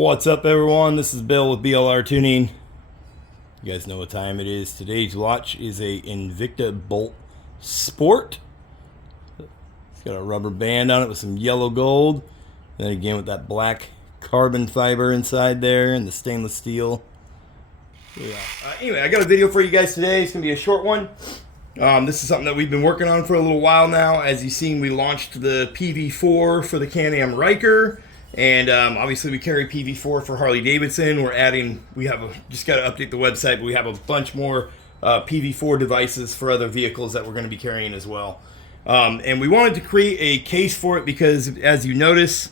What's up, everyone? This is Bill with BLR Tuning. You guys know what time it is. Today's watch is a Invicta Bolt Sport. It's got a rubber band on it with some yellow gold. Then again with that black carbon fiber inside there and the stainless steel. Yeah. Anyway, I got a video for you guys today. It's going to be a short one. This is something that we've been working on for a little while now. As you've seen, we launched the PV4 for the Can-Am RYKER. And obviously we carry PV4 for Harley-Davidson. We just got to update the website, but we have a bunch more PV4 devices for other vehicles that we're going to be carrying as well. And we wanted to create a case for it because, as you notice,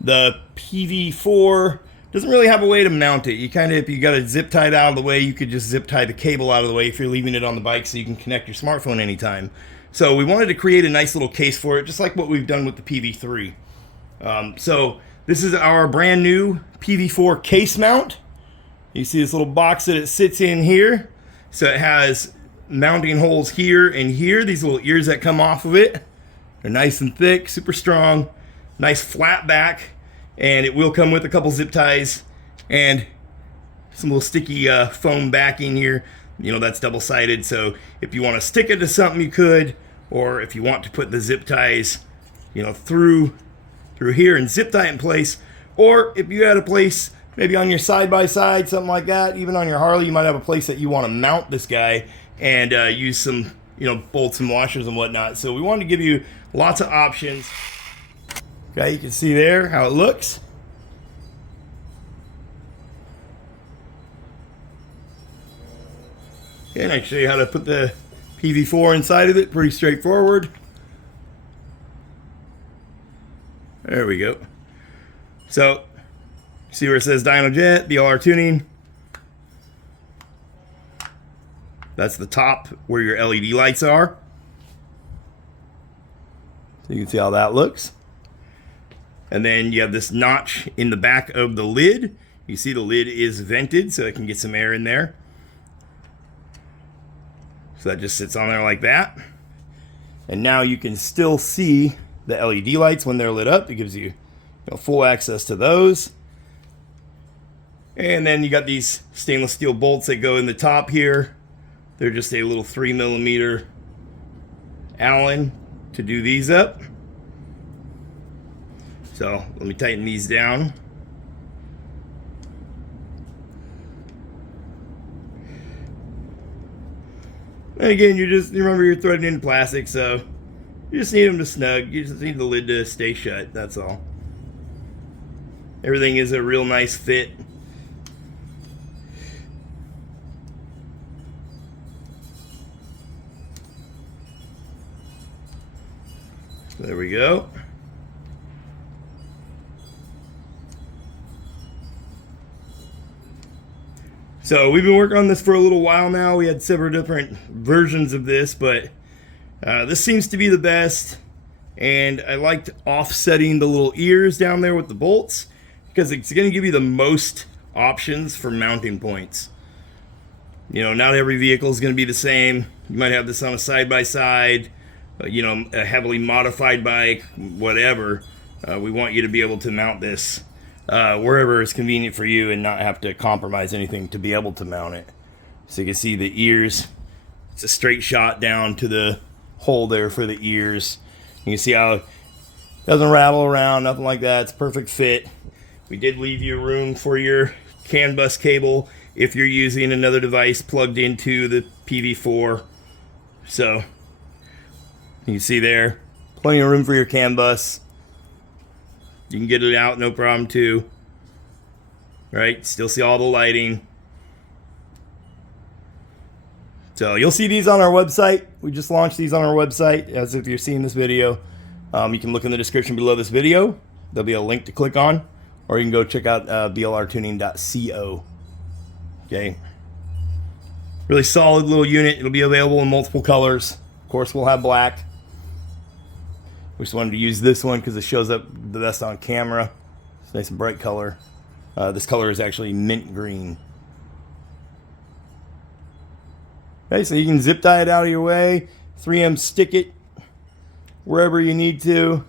the PV4 doesn't really have a way to mount it. If you got it zip tied out of the way, you could just zip tie the cable out of the way if you're leaving it on the bike so you can connect your smartphone anytime. So we wanted to create a nice little case for it, just like what we've done with the PV3. So this is our brand new PV4 case mount. You see this little box that it sits in here. So it has mounting holes here and here. These little ears that come off of it. They're nice and thick, super strong, nice flat back. And it will come with a couple zip ties and some little sticky foam backing here. You know, that's double-sided. So if you want to stick it to something, you could. Or if you want to put the zip ties, through here and zip tie it in place, or if you had a place maybe on your side-by-side, something like that, even on your Harley, you might have a place that you want to mount this guy and use some bolts and washers and whatnot. So we wanted to give you lots of options. Okay, you can see there how it looks. And I can show you how to put the PV4 inside of it. Pretty straightforward. There we go. So, see where it says DYNOJET, BLRTUNING. That's the top where your LED lights are. So you can see how that looks. And then you have this notch in the back of the lid. You see the lid is vented so it can get some air in there. So that just sits on there like that. And now you can still see the LED lights when they're lit up. It gives you, full access to those. And then you got these stainless steel bolts that go in the top here. They're just a little 3mm Allen to do these up. So let me tighten these down. And again, you remember you're threading in plastic, so you just need them to snug. You just need the lid to stay shut, that's all. Everything is a real nice fit. There we go. So we've been working on this for a little while now. We had several different versions of this, but this seems to be the best. And I liked offsetting the little ears down there with the bolts because it's going to give you the most options for mounting points. Not every vehicle is going to be the same. You might have this on a side-by-side, a heavily modified bike, whatever. We want you to be able to mount this wherever is convenient for you and not have to compromise anything to be able to mount it. So you can see the ears. It's a straight shot down to the hole there for the ears. You can see how it doesn't rattle around, nothing like that. It's a perfect fit. We did leave you room for your CAN bus cable if you're using another device plugged into the PV4. So you can see there, plenty of room for your CAN bus. You can get it out, no problem too. Right? Still see all the lighting. So you'll see these on our website. We just launched these on our website, as if you're seeing this video. You can look in the description below this video. There'll be a link to click on, or you can go check out BLRTUNING.co. Okay. Really solid little unit. It'll be available in multiple colors. Of course, we'll have black. We just wanted to use this one because it shows up the best on camera. It's a nice and bright color. This color is actually mint green. Okay, so you can zip tie it out of your way, 3M stick it wherever you need to,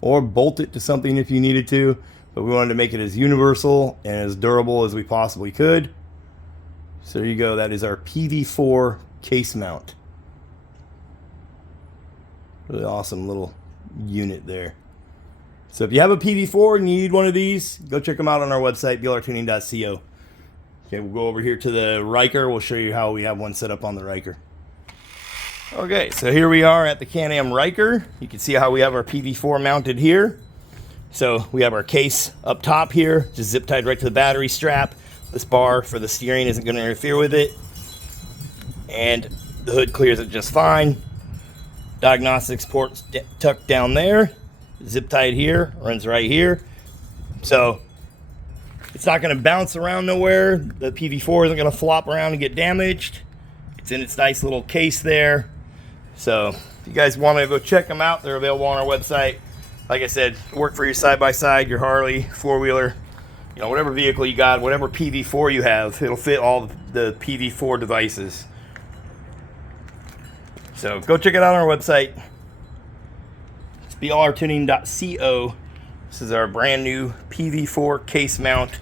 or bolt it to something if you needed to. but we wanted to make it as universal and as durable as we possibly could. So there you go. That is our PV4 case mount. Really awesome little unit there. So if you have a PV4 and you need one of these, go check them out on our website, BLRTUNING.co. Okay, we'll go over here to the RYKER. We'll show you how we have one set up on the RYKER. Okay, so here we are at the Can-Am RYKER. You can see how we have our PV4 mounted here. So we have our case up top here, just zip tied right to the battery strap. This bar for the steering isn't going to interfere with it. And the hood clears it just fine. Diagnostics port tucked down there. Zip tied here, runs right here. So it's not going to bounce around nowhere. The PV4 isn't going to flop around and get damaged. It's in its nice little case there. So if you guys want to go check them out, they're available on our website. Like I said, work for your side-by-side, your Harley, four-wheeler, you know, whatever vehicle you got, whatever PV4 you have, it'll fit all the PV4 devices. So go check it out on our website. It's BLRTUNING.co. This is our brand new PV4 case mount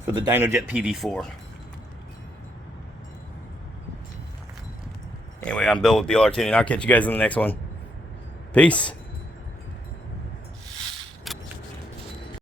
for the DYNOJET PV4. Anyway, I'm Bill with BLR Tuning. I'll catch you guys in the next one. Peace.